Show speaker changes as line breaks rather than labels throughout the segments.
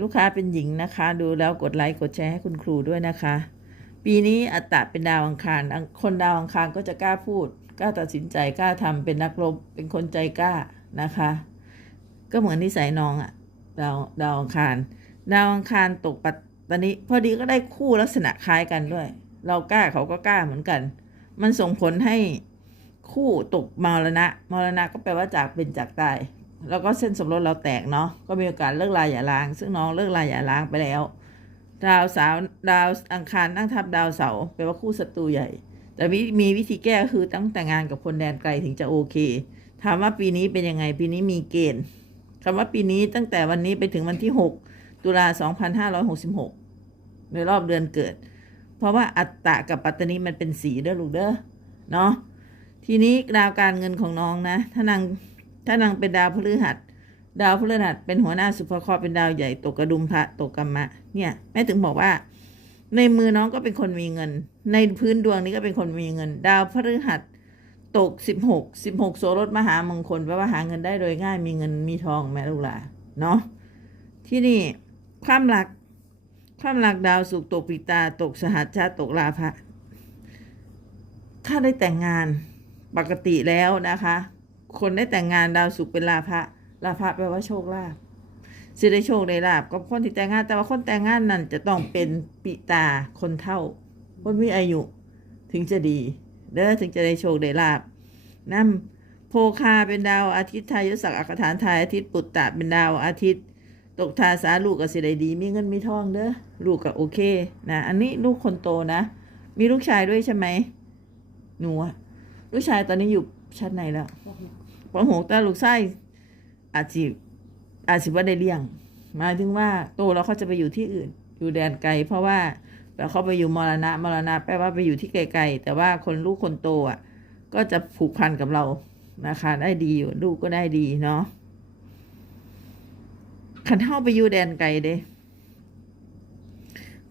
ลูกค้าเป็นหญิงนะคะ ดูแล้วกดไลค์กดแชร์ให้คุณครูด้วยนะคะ ปีนี้อัตตะเป็นดาวอังคาร คนดาวอังคารก็จะกล้าพูดกล้าตัดสินใจกล้าทำเป็นนักรบเป็นคนใจกล้านะคะ ก็เหมือนนิสัยน้องอะดาวดาวอังคารดาวอังคารตกปัตตานีพอดีก็ได้คู่ลักษณะคล้ายกันด้วย เรากล้าเขาก็กล้าเหมือนกัน มันส่งผลให้คู่ตกมรณะมรณะก็แปลว่าจากเป็นจากตาย แล้วก็เส้นสมรสเราแตกเนาะก็มีโอกาสเลิกลาอย่าร้าง ซึ่งน้องเลิกลาอย่าร้างไปแล้ว ดาวสาวดาวอังคารนั่งทับดาวเสาแปลว่าคู่ศัตรูใหญ่ แต่วิมีวิธีแก้คือต้องแต่งงานกับคนแดนไกลถึงจะโอเคถามว่าปีนี้เป็นยังไงปีนี้มีเกณฑ์คำว่าปีนี้ตั้งแต่วันนี้ไปถึงวันที่ 6 ตุลา 2566 ในรอบเดือนเกิด เพราะว่าอัตตะกับปัตตานีมันเป็นสีเด้อลูกเด้อเนาะทีนี้ดาวการเงินของน้องนะ ถ้านาง ถ้านางเป็นดาวพฤหัส ดาวพฤหัสเป็นหัวหน้าสุภคราะห์เป็นดาวใหญ่ตกกระดุมพระตกกรรมะ เนี่ยแม่ถึงบอกว่า ในมือน้องก็เป็นคนมีเงิน ในพื้นดวงนี้ก็เป็นคนมีเงิน ดาวพฤหัสตกสิบหกสิบหกโสรถมหามงคลแปลว่าหาเงินได้โดยง่ายมีเงินมีทองแม่ลูกหลานเนาะที่นี่ความรักความรักดาวสุกตกปีตาตกสหัสชาติตกลาภะถ้าได้แต่งงานปกติแล้วนะคะ คนได้แต่งงานดาวสุกร์เป็นลาภะลาภะแปลว่าโชคลาภสิได้โชคได้ลาภกับคนที่แต่งงาน แต่ว่าคนแต่งงานนั้นจะต้องเป็นปิตาคนเท่า คนมีอายุถึงจะดีเด้อถึงจะได้โชคได้ลาบนั่นโพคาเป็นดาวอาทิตย์ทายศักดิ์อักฐานทายอาทิตย์ปุตตะเป็นดาวอาทิตย์ ตกทาสาลูกก็สิได้ดี มีเงินมีทองเด้อลูกก็โอเคนะอันนี้ลูกคนโตนะ มีลูกชายด้วยใช่ไหมหนูลูกชายตอนนี้อยู่ชั้นไหนแล้ว ปหกแต่ลูกชายอาจจะอาจจะว่าได้เลี้ยงหมายถึงว่าโตแล้วเขาจะไปอยู่ที่อื่น อยู่แดนไกล เพราะว่าแล้วเขาไปอยู่มรณะมรณะแปลว่าไปอยู่ที่ไกลๆแต่ว่าคนลูกคนโตอะ ก็จะผูกพันกับเรานะคะ ได้ดีอยู่ลูกก็ได้ดีเนาะขันเท้าไปอยู่แดนไกลเด้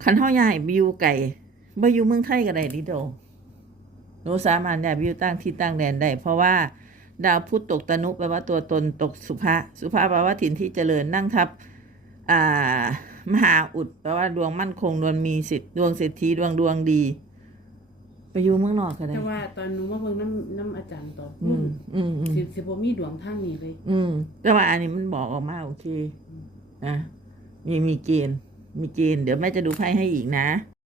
ขันเท้าย้ายไปอยู่ไกลไปอยู่เมืองไทยก็ได้ดิโดหนูสามารถย้ายไปอยู่ตั้งที่ตั้งแดนได้เพราะว่า ดาวพุธตกตนุแปลว่าตัวตนตกสุภาสุภาแปลว่าถิ่นที่เจริญนั่งทับอ่ามหาอุดแปลว่าดวงมั่นคงดวงมีสิทธิ์ดวงเศรษฐีดวงดวงดี ไปอยู่เมืองนอกก็ได้
แต่ว่าตอนหนูมาเบิ่งน้ำน้ำอาจารย์ต่อ
อืมอืมอืม
สิสิบ่มีดวงทางนี้เลย
อืมแต่ว่าอันนี้มันบอกออกมาโอเคนะมีมีเกณฑ์มีเกณฑ์เดี๋ยวแม่จะดูไพ่ให้อีกนะ